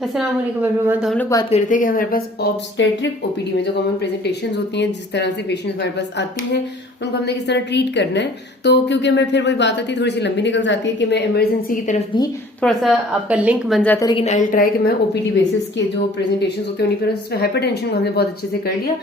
अस्सलाम वालेकुम एवरीवन। तो हम लोग बात कर रहे थे कि हमारे पास ऑब्स्टेट्रिक ओपीडी में जो कॉमन प्रेजेंटेशंस होती हैं, जिस तरह से पेशेंट्स हमारे पास आती हैं, उनको हमने किस तरह ट्रीट करना है। तो क्योंकि मैं फिर वही बात आती है, थोड़ी सी लंबी निकल जाती है कि मैं इमरजेंसी की तरफ भी थोड़ा सा आपका लिंक बन जाता है, लेकिन आई विल ट्राई कि मैं ओपीडी बेसिस के जो प्रेजेंटेशन होते हैं उन्हीं पर। इसमें हाइपरटेंशन को हमने बहुत अच्छे से कर लिया।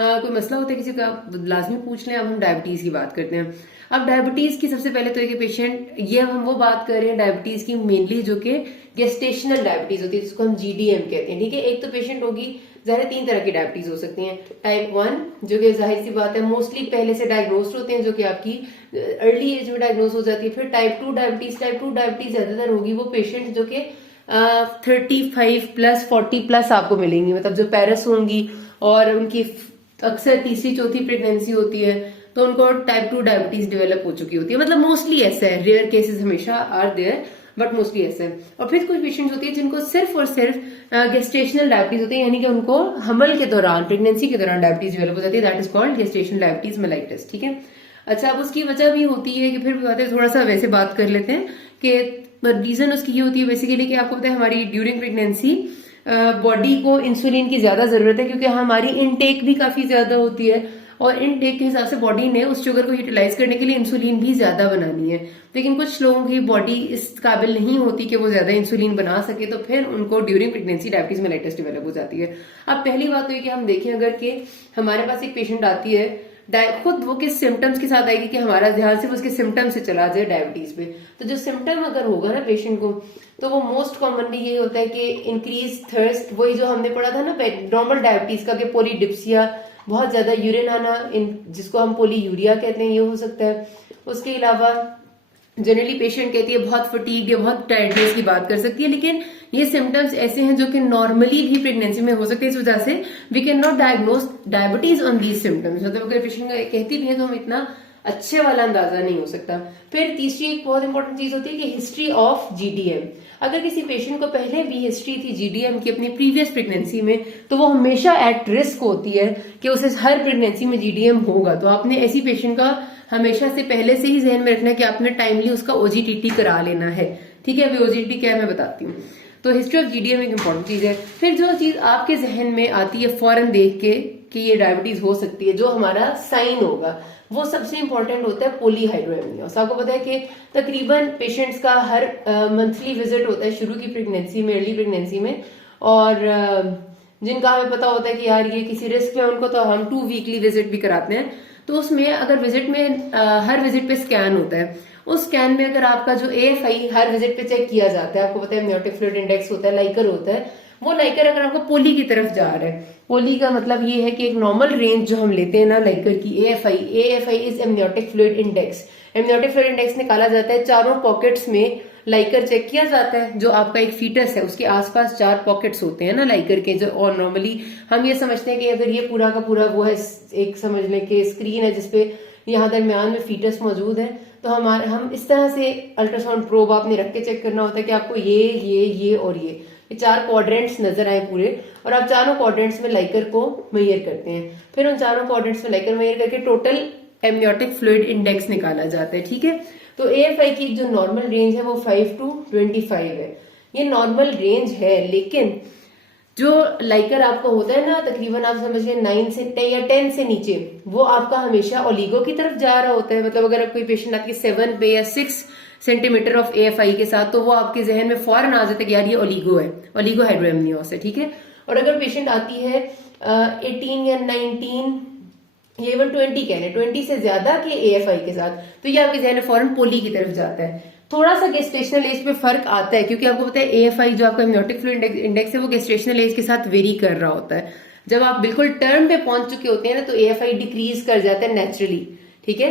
कोई मसला होता है किसी का, लाजमी पूछ लें। अब हम डायबिटीज की बात करते हैं। अब डायबिटीज की सबसे पहले तो एक पेशेंट, ये हम वो बात कर रहे हैं डायबिटीज की मेनली जो कि गेस्टेशनल डायबिटीज होती है, जिसको हम जीडीएम कहते हैं। ठीक है, एक तो पेशेंट होगी, जाहिर 3 तरह की डायबिटीज हो सकती हैं। टाइप 1 जो कि जाहिर सी बात है मोस्टली पहले से डायग्नोस्ड होते हैं, जो कि आपकी अर्ली एज में डायग्नोज हो जाती है। फिर टाइप 2 डायबिटीज, टाइप 2 डायबिटीज ज्यादातर होगी वो पेशेंट जो कि 35+ 40+ आपको मिलेंगी, मतलब जो पेरेंट्स होंगी और उनकी अक्सर तीसरी चौथी प्रेगनेंसी होती है, तो उनको टाइप 2 डायबिटीज डेवलप हो चुकी होती है। मतलब मोस्टली ऐसा है, रेयर केसेस हमेशा आर देयर, बट मोस्टली ऐसा है। और फिर कुछ पेशेंट्स होती है जिनको सिर्फ और सिर्फ गेस्टेशनल डायबिटीज होती है, यानी कि उनको हमल के दौरान, प्रेगनेंसी के दौरान डायबिटीज डेवलप हो जाती है। That is called gestational diabetes mellitus. ठीक है, अच्छा, अब उसकी वजह भी होती है कि फिर बताते थोड़ा सा वैसे बात कर लेते हैं कि रीजन उसकी ये होती है बेसिकली कि आपको पता है हमारी ड्यूरिंग प्रेगनेंसी बॉडी को इंसुलिन की ज्यादा जरूरत है, क्योंकि हमारी इनटेक भी काफी ज्यादा होती है और इनटेक के हिसाब से बॉडी ने उस शुगर को यूटिलाइज करने के लिए इंसुलिन भी ज्यादा बनानी है। लेकिन कुछ लोगों की बॉडी इस काबिल नहीं होती कि वो ज्यादा इंसुलिन बना सके, तो फिर उनको during pregnancy diabetes mellitus develop हो जाती है। अब पहली बात तो ये कि हम देखें अगर कि हमारे पास एक पेशेंट आती है, खुद वो किस सिम्टम्स के साथ आएगी कि हमारा ध्यान सिर्फ उसके सिम्टम से चला जाए डायबिटीज पे। तो जो सिम्टम अगर होगा ना पेशेंट को, तो वो मोस्ट कॉमनली ये होता है कि इंक्रीज थर्स्ट, वही जो हमने पढ़ा था ना नॉर्मल डायबिटीज का, कि पोलीडिप्सिया, बहुत ज्यादा यूरिन आना, जिसको हम पोलीयूरिया कहते हैं, ये हो सकता है। उसके अलावा जनरली पेशेंट कहती है बहुत फटीग या बहुत टायर्डनेस की बात कर सकती है, लेकिन ये सिम्टम्स ऐसे हैं जो कि नॉर्मली भी प्रेगनेंसी में हो सकते हैं। इस वजह से we can not diagnose diabetes on these symptoms. मतलब अगर पेशेंट कहती भी है तो हम इतना अच्छे वाला अंदाजा नहीं हो सकता। फिर तीसरी एक बहुत इंपॉर्टेंट चीज होती है कि हिस्ट्री ऑफ जीडीएम। अगर किसी पेशेंट को पहले भी हिस्ट्री थी जीडीएम की अपनी प्रीवियस प्रेगनेंसी में, तो वो हमेशा एट रिस्क होती है कि उसे हर प्रेगनेंसी में जीडीएम होगा। तो आपने ऐसी पेशेंट का हमेशा से पहले से ही जहन में रखना है कि आपने टाइमली उसका ओजीटीटी करा लेना है। ठीक है, अभी ओजीटीटी क्या है मैं बताती हूँ। तो हिस्ट्री ऑफ जीडीएम एक इंपॉर्टेंट चीज है। फिर जो चीज आपके जहन में आती है फौरन देख के कि ये डायबिटीज हो सकती है, जो हमारा साइन होगा, वो सबसे इंपॉर्टेंट होता है पॉलीहाइड्रोएमनियोस। आपको पता है कि तकरीबन पेशेंट्स का हर मंथली विजिट होता है शुरू की प्रेगनेंसी में, अर्ली प्रेगनेंसी में। और जिनका हमें पता होता है कि यार ये किसी रिस्क में, उनको तो हम 2 वीकली विजिट भी कराते हैं। तो उसमें अगर विजिट में हर विजिट पे स्कैन होता है, उस स्कैन में अगर आपका जो एएफआई हर विजिट पे चेक किया जाता है, आपको पता है एमनियोटिक फ्लूइड इंडेक्स होता है, लाइकर होता है, वो लाइकर अगर आपका पोली की तरफ जा रहा है, पोली का मतलब ये है कि एक नॉर्मल रेंज जो हम लेते हैं ना लाइकर की, AFI is amniotic fluid index. Amniotic fluid index निकाला जाता है, चारों पॉकेट्स में लाइकर चेक किया जाता है। जो आपका एक फीटस है उसके आसपास 4 पॉकेट्स होते हैं ना लाइकर के, जो और नॉर्मली हम ये समझते हैं कि अगर ये पूरा का पूरा वो है, एक समझ लें कि स्क्रीन है जिसपे यहाँ दरमियान में फीटस मौजूद है, तो हम इस तरह से अल्ट्रासाउंड प्रोब आपने रख के चेक करना होता है कि आपको ये और ये 4 क्वाड्रेंट्स नजर आए पूरे, और आप चारों क्वाड्रेंट्स में लाइकर को मेजर करते हैं। फिर उन चारों क्वाड्रेंट्स में लाइकर मेजर करके टोटल एमनियोटिक फ्लूइड इंडेक्स निकाला जाता है। ठीक है, तो एएफआई की जो नॉर्मल रेंज है वो 5 to 25 है। ये नॉर्मल रेंज है, लेकिन जो लाइकर आपका होता है ना, तकरीबन आप समझ लें 9 से 10 या 10 से नीचे, वो आपका हमेशा ओलिगो की तरफ जा रहा होता है। मतलब अगर कोई पेशेंट आपकी 7 पे या 6 सेंटीमीटर ऑफ एएफआई के साथ, तो वो आपके जहन में फौरन आ जाता है कि यार ये ओलिगो है, ओलिगो हाइड्रोएमनियोस है। ठीक है, और अगर पेशेंट आती है 18 या 19 या इवन 20 कह लें, 20 से ज्यादा के एएफआई के साथ, तो ये आपके जहन में फौरन पोली की तरफ जाता है। थोड़ा सा गेस्टेशनल एज पे फर्क आता है, क्योंकि आपको पता है एएफआई जो आपका एमनियोटिक फ्लूइड इंडेक्स है वो गेस्टेशनल एज के साथ वेरी कर रहा होता है। जब आप बिल्कुल टर्म पे पहुंच चुके होते हैं ना, तो एएफआई डिक्रीज कर जाता है नेचुरली। ठीक है,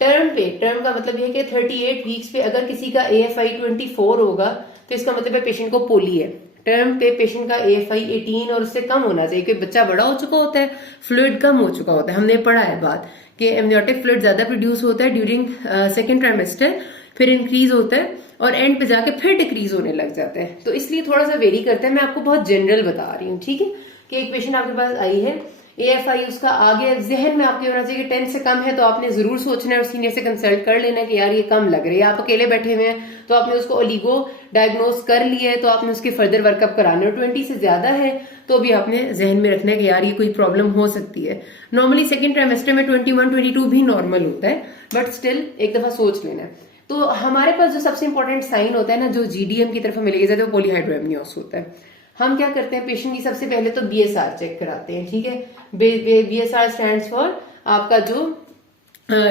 टर्म का मतलब यह है कि 38 वीक्स पे अगर किसी का एएफआई 24 होगा, तो इसका मतलब है पेशेंट को पोली है। टर्म पे पेशेंट का एएफआई 18 और उससे कम होना चाहिए, क्योंकि बच्चा बड़ा हो चुका होता है, फ्लूइड कम हो चुका होता है। हमने पढ़ा है बात कि एमनियोटिक फ्लूइड ज्यादा प्रोड्यूस होता है ड्यूरिंग सेकेंड ट्राइमेस्टर, फिर इंक्रीज होता है और एंड पे जाके फिर डिक्रीज होने लग जाता है। तो इसलिए थोड़ा सा वेरी करता है। मैं आपको बहुत जनरल बता रही हूँ, ठीक है, कि एक पेशेंट आपके पास आई है AFI उसका आगे जहन में आपके होना चाहिए कि 10 से कम है तो आपने जरूर सोचना है और सीनियर से कंसल्ट कर लेना है कि यार ये कम लग रही है। आप अकेले बैठे हुए हैं तो आपने उसको ओलिगो डायग्नोज कर लिया है तो आपने उसके फर्दर वर्कअप कराना है। 20 से ज्यादा है तो भी आपने जहन में रखना है कि यार ये कोई प्रॉब्लम हो सकती है। नॉर्मली सेकेंड ट्राइमेस्टर में 21, 22 भी नॉर्मल होता है, बट स्टिल एक दफा सोच लेना है। तो हमारे पास जो सबसे इंपॉर्टेंट साइन होता है ना, जो GDM की तरफ हमें लेके जाते हैं, वो पॉलीहाइड्रोएमनियोस होता है। हम क्या करते हैं, पेशेंट की सबसे पहले तो BSR चेक कराते हैं, ठीक है। BSR स्टैंड्स फॉर आपका जो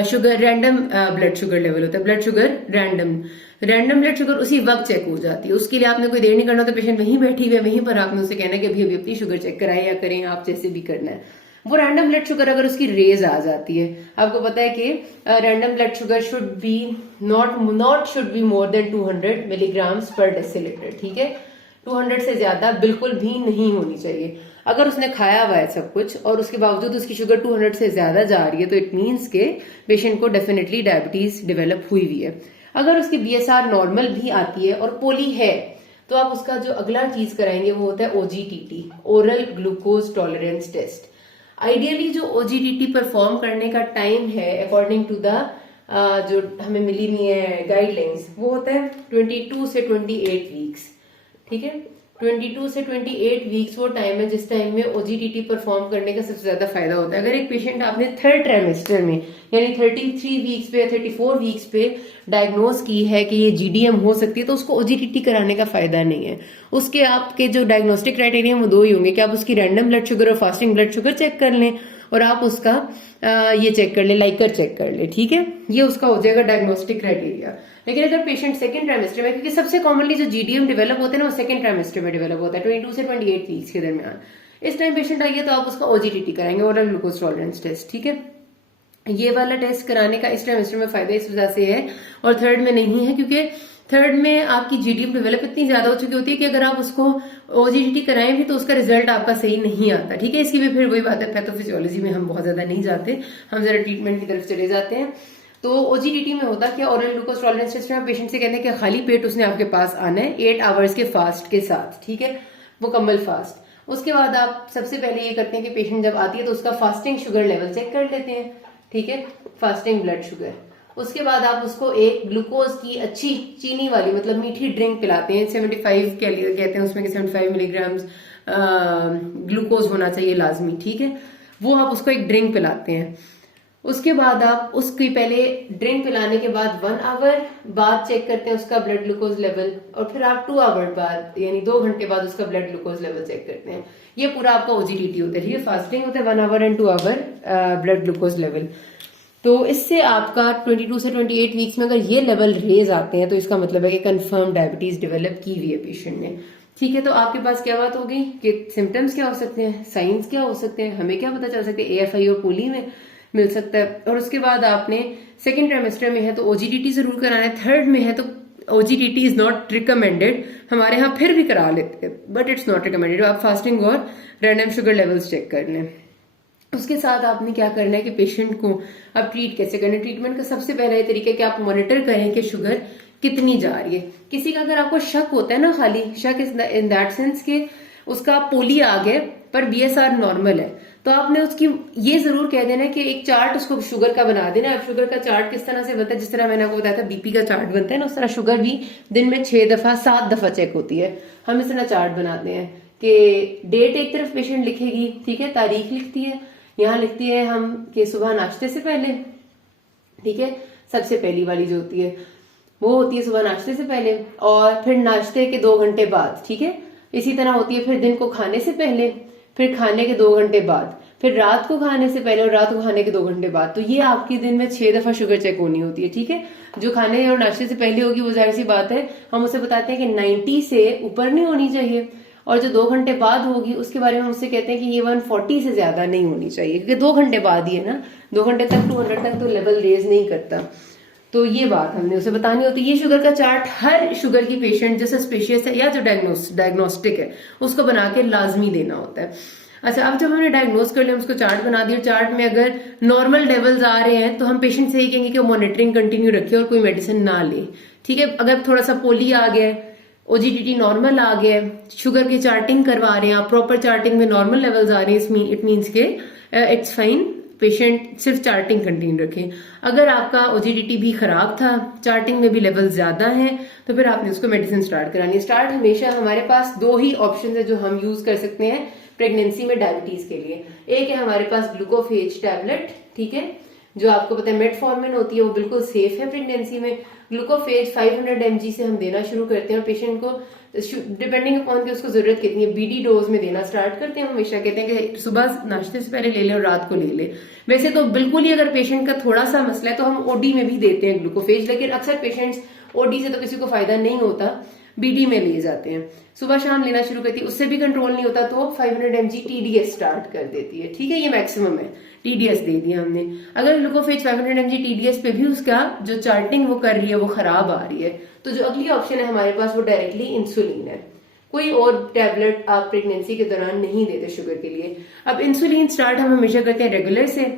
sugar, random blood sugar level होता है, blood sugar random blood sugar उसी वक्त चेक हो जाती है। उसके लिए आपने कोई देर नहीं करना, तो पेशेंट वहीं बैठी हुई है, वहीं पर आपने उससे कहना है कि अभी अभी अपनी शुगर चेक कराए या करें, आप जैसे भी करना है। वो रैंडम ब्लड शुगर अगर उसकी रेज आ जाती है, आपको पता है कि random blood sugar should be not should be more than 200 milligrams पर डेसीलीटर, ठीक है। 200 से ज्यादा बिल्कुल भी नहीं होनी चाहिए। अगर उसने खाया हुआ है सब कुछ और उसके बावजूद उसकी शुगर 200 से ज्यादा जा रही है तो इट मीन्स के पेशेंट को डेफिनेटली डायबिटीज डेवलप हुई हुई है। अगर उसकी BSR नॉर्मल भी आती है और पोली है तो आप उसका जो अगला चीज कराएंगे वो होता है OGTT, oral glucose tolerance test. Ideally जो OGTT परफॉर्म करने का टाइम है अकॉर्डिंग टू द जो हमें मिली हुई है गाइडलाइंस, वो होता है 22 से 28 वीक्स, ठीक है। 22 से 28 वीक्स वो टाइम है जिस टाइम में OGTT परफॉर्म करने का सबसे ज्यादा फायदा होता है। अगर एक पेशेंट आपने थर्ड ट्राइमेस्टर में यानी 33 वीक्स पे या 34 वीक्स पे डायग्नोज की है कि ये GDM हो सकती है, तो उसको OGTT कराने का फायदा नहीं है। उसके आपके जो डायग्नोस्टिक क्राइटेरिया वो दो ही होंगे कि आप उसकी रैंडम ब्लड शुगर और फास्टिंग ब्लड शुगर चेक कर लें और आप उसका ये चेक कर ले, लाइकर चेक कर ले, ठीक है। ये उसका हो जाएगा डायग्नोस्टिक क्राइटेरिया। लेकिन अगर पेशेंट सेकंड ट्राइमेस्टर में, क्योंकि सबसे कॉमनली जो GDM डेवलप होते हैं ना वो सेकंड ट्राइमेस्टर में डेवलप होता है 22 से 28 वीक्स के दरमियान, इस टाइम पेशेंट आइए तो आप उसका OGTT कराएंगे, ओरल ग्लूकोज टॉलरेंस टेस्ट, ठीक है। ये वाला टेस्ट कराने का इस ट्राइमेस्टर में फायदा इस वजह से है और थर्ड में नहीं है, क्योंकि थर्ड में आपकी GDM डेवलप इतनी ज्यादा हो चुकी होती है कि अगर आप उसको OGTT कराएं भी तो उसका रिजल्ट आपका सही नहीं आता, ठीक है। इसकी भी फिर वही बात है, पैथोफिजियोलॉजी में हम बहुत ज्यादा नहीं जाते, हम जरा ट्रीटमेंट की तरफ चले जाते हैं। तो OGTT में होता क्या, ओरल ग्लूकोज टॉलरेंस टेस्ट में आप पेशेंट से कहते हैं कि खाली पेट उसने आपके पास आना है 8 आवर्स के फास्ट के साथ, ठीक है, मुकम्मल फास्ट। उसके बाद आप सबसे पहले ये करते हैं कि पेशेंट जब आती है तो उसका फास्टिंग शुगर लेवल चेक कर लेते हैं, ठीक है, फास्टिंग ब्लड शुगर। उसके बाद आप उसको एक ग्लूकोज की अच्छी चीनी वाली मतलब मीठी ड्रिंक पिलाते हैं, 75 कहते हैं उसमें कि 75 मिलीग्राम्स ग्लूकोज होना चाहिए लाजमी, ठीक है। वो आप उसको एक ड्रिंक पिलाते हैं। उसके बाद आप उसकी पहले ड्रिंक पिलाने के बाद 1 आवर बाद चेक करते हैं उसका ब्लड ग्लूकोज लेवल, और फिर आप 2 आवर बाद यानी 2 घंटे बाद उसका ब्लड ग्लूकोज लेवल चेक करते हैं। ये पूरा आपका OGTT होता है, ठीक है। फास्टिंग होता है 1 hour and 2 hour blood glucose level. तो इससे आपका 22 से 28 वीक्स में अगर ये लेवल रेज आते हैं तो इसका मतलब है कि कंफर्म डायबिटीज डेवलप की हुई है पेशेंट ने, ठीक है। तो आपके पास क्या बात होगी कि सिम्टम्स क्या हो सकते हैं, साइंस क्या हो सकते हैं, हमें क्या पता चल सकता है, AFI और पोली में मिल सकता है। और उसके बाद आपने सेकेंड ट्राइमेस्टर में है तो OGTT जरूर कराना है, थर्ड में है तो OGTT इज नॉट रिकमेंडेड, हमारे यहाँ फिर भी करा लेते हैं बट इट्स नॉट रिकमेंडेड। आप फास्टिंग और रैंडम शुगर लेवल्स चेक कर लें। उसके साथ आपने क्या करना है कि पेशेंट को अब ट्रीट कैसे करना है। ट्रीटमेंट का सबसे पहला ये तरीका है कि आप मॉनिटर करें कि शुगर कितनी जा रही है। किसी का अगर आपको शक होता है ना, खाली शक इन दैट सेंस कि उसका पोली आ गया पर BSR नॉर्मल है, तो आपने उसकी ये जरूर कह देना है कि एक चार्ट उसको शुगर का बना देना। अब शुगर का चार्ट किस तरह से बनता है, जिस तरह मैंने आपको बताया था BP का चार्ट बनता है ना, उस तरह शुगर भी दिन में 6 दफा 7 दफा चेक होती है। हम इस तरह चार्ट बनाते हैं कि डेट एक तरफ पेशेंट लिखेगी, ठीक है, तारीख लिखती है, यहाँ लिखती है हम कि सुबह नाश्ते से पहले, ठीक है, सबसे पहली वाली जो होती है वो होती है सुबह नाश्ते से पहले, और फिर नाश्ते के 2 घंटे बाद, ठीक है। इसी तरह होती है फिर दिन को खाने से पहले, फिर खाने के 2 घंटे बाद, फिर रात को खाने से पहले और रात को खाने के 2 घंटे बाद। तो ये आपकी दिन में 6 दफा शुगर चेक होनी होती है, ठीक है। जो खाने और नाश्ते से पहले होगी वो जाहिर सी बात है हम उसे बताते हैं कि 90 से ऊपर नहीं होनी चाहिए, और जो 2 घंटे बाद होगी उसके बारे में हम उससे कहते हैं कि ये 140 से ज्यादा नहीं होनी चाहिए, क्योंकि 2 घंटे बाद ही है ना, 2 घंटे तक 200 तक तो लेवल रेज नहीं करता। तो ये बात हमने उसे बतानी होती है। ये शुगर का चार्ट हर शुगर की पेशेंट जो सस्पिशियस है या जो डायग्नोस्टिक है उसको बना के लाजमी देना होता है। अच्छा, अब जब हमने डायग्नोज कर लिया, उसको चार्ट बना दिया, चार्ट में अगर नॉर्मल लेवल्स आ रहे हैं तो हम पेशेंट से ही कहेंगे कि मॉनिटरिंग कंटिन्यू रखे और कोई मेडिसिन ना ले, ठीक है। अगर थोड़ा सा पोली आ गया, OGTT नॉर्मल आ गया, शुगर की चार्टिंग करवा रहे हैं आप, प्रॉपर चार्टिंग में नॉर्मल लेवल्स आ रहे हैं, इट मीन्स के इट्स फाइन, पेशेंट सिर्फ चार्टिंग कंटिन्यू रखें। अगर आपका ओजीडीटी भी खराब था, चार्टिंग में भी लेवल ज्यादा है, तो फिर आपने उसको मेडिसिन स्टार्ट करानी है। स्टार्ट हमेशा हमारे पास दो ही ऑप्शन है जो हम यूज कर सकते हैं प्रेगनेंसी में डायबिटीज के लिए। एक है हमारे पास ग्लूकोफेज टैबलेट, ठीक है, जो आपको पता है मेटफॉर्मिन होती है, वो बिल्कुल सेफ है प्रेगनेंसी में। ग्लूकोफेज 500 mg से हम देना शुरू करते हैं और पेशेंट को डिपेंडिंग अपॉन कि उसको जरूरत कितनी है बीडी डोज में देना स्टार्ट करते हैं। हम हमेशा कहते हैं कि सुबह नाश्ते से पहले ले ले और रात को ले ले। वैसे तो बिल्कुल ही अगर पेशेंट का थोड़ा सा मसला है तो हम ओडी में भी देते हैं ग्लूकोफेज, लेकिन अक्सर पेशेंट्स ओडी से तो किसी को फायदा नहीं होता, बीडी में ले जाते हैं। सुबह शाम लेना शुरू करती है, उससे भी कंट्रोल नहीं होता तो 500 mg टीडीएस स्टार्ट कर देती है, ठीक है, ये मैक्सिमम है, टीडीएस दे दिया हमने। अगर ग्लूकोफेज 500 mg टीडीएस पे भी उसका जो चार्टिंग वो कर रही है वो खराब आ रही है, तो जो अगली ऑप्शन है हमारे पास वो डायरेक्टली इंसुलिन है। कोई और टैबलेट आप प्रेगनेंसी के दौरान नहीं देते शुगर के लिए। अब इंसुलिन स्टार्ट हम हमेशा करते हैं रेगुलर से।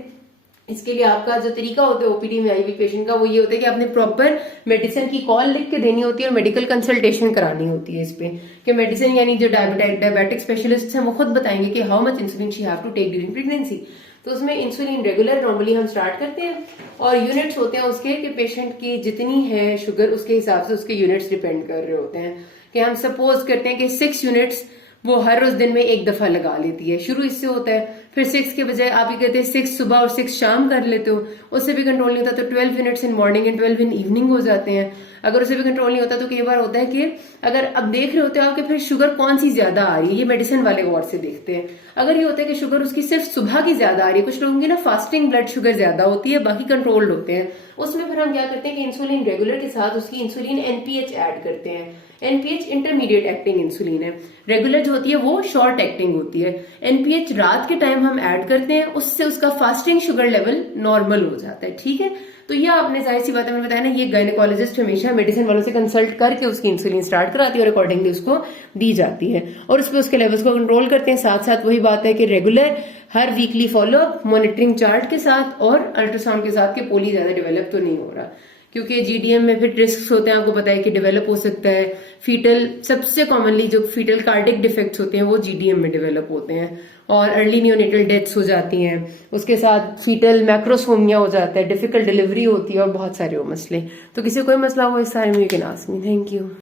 इसके लिए आपका जो तरीका होता है ओपीडी में आई हुई पेशेंट का वो ये होता है कि आपने प्रॉपर मेडिसिन की कॉल लिख के देनी होती है और मेडिकल कंसल्टेशन करानी होती है इस पे, कि मेडिसिन यानी जो डायबिटिक स्पेशलिस्ट हैं वो खुद बताएंगे कि how much insulin she have to take during pregnancy. तो उसमें इंसुलिन रेगुलर नॉर्मली हम स्टार्ट करते हैं और यूनिट्स होते हैं उसके कि पेशेंट की जितनी है शुगर उसके हिसाब से उसके यूनिट्स डिपेंड कर रहे होते हैं। कि हम सपोज करते हैं कि 6 यूनिट्स वो हर रोज दिन में एक दफा लगा लेती है, शुरू इससे होता है, फिर 6 के बजाय आप ये कहते हैं 6 सुबह और 6 शाम कर लेते हो, उससे भी कंट्रोल नहीं होता तो 12 units in morning and 12 in evening हो जाते हैं। अगर उससे भी कंट्रोल नहीं होता तो कई बार होता है कि अगर अब देख रहे होते हो कि फिर शुगर कौन सी ज्यादा आ रही है, ये मेडिसिन वाले और से देखते हैं। अगर ये होता है कि शुगर उसकी सिर्फ सुबह की ज्यादा आ रही है, कुछ लोगों की ना फास्टिंग ब्लड शुगर ज्यादा होती है, बाकी कंट्रोल्ड होते हैं, उसमें फिर हम क्या करते हैं कि इंसुलिन रेगुलर के साथ उसकी इंसुलिन एनपीएच ऐड करते हैं। एनपीएच इंटरमीडिएट एक्टिंग इंसुलिन है, रेगुलर जो होती है वो शॉर्ट एक्टिंग होती है। एनपीएच रात के टाइम हम ऐड करते हैं, उससे उसका फास्टिंग शुगर लेवल नॉर्मल हो जाता है, ठीक है। तो ये आपने जाहिर सी बात है मैंने बताया ना, ये गायनेकोलॉजिस्ट हमेशा मेडिसिन वालों से कंसल्ट करके उसकी इंसुलिन स्टार्ट कराती है और अकॉर्डिंगली उसको दी जाती है और उस पर उसके लेवल्स को कंट्रोल करते हैं। साथ साथ वही बात है कि रेगुलर हर वीकली फॉलोअप मॉनिटरिंग चार्ट के साथ और अल्ट्रासाउंड के साथ के पोली ज्यादा डेवलप तो नहीं हो रहा, क्योंकि जीडीएम में फिर रिस्क होते हैं, आपको पता है कि डेवलप हो सकता है फीटल, सबसे कॉमनली जो फीटल कार्डिक डिफेक्ट्स होते हैं वो जीडीएम में डेवलप होते हैं और अर्ली नियोनेटल डेथ्स हो जाती हैं, उसके साथ फीटल मैक्रोसोमिया हो जाता है, डिफिकल्ट डिलीवरी होती है और बहुत सारे वो मसले। तो किसी कोई मसला हो इस सारे में you can ask me. Thank you.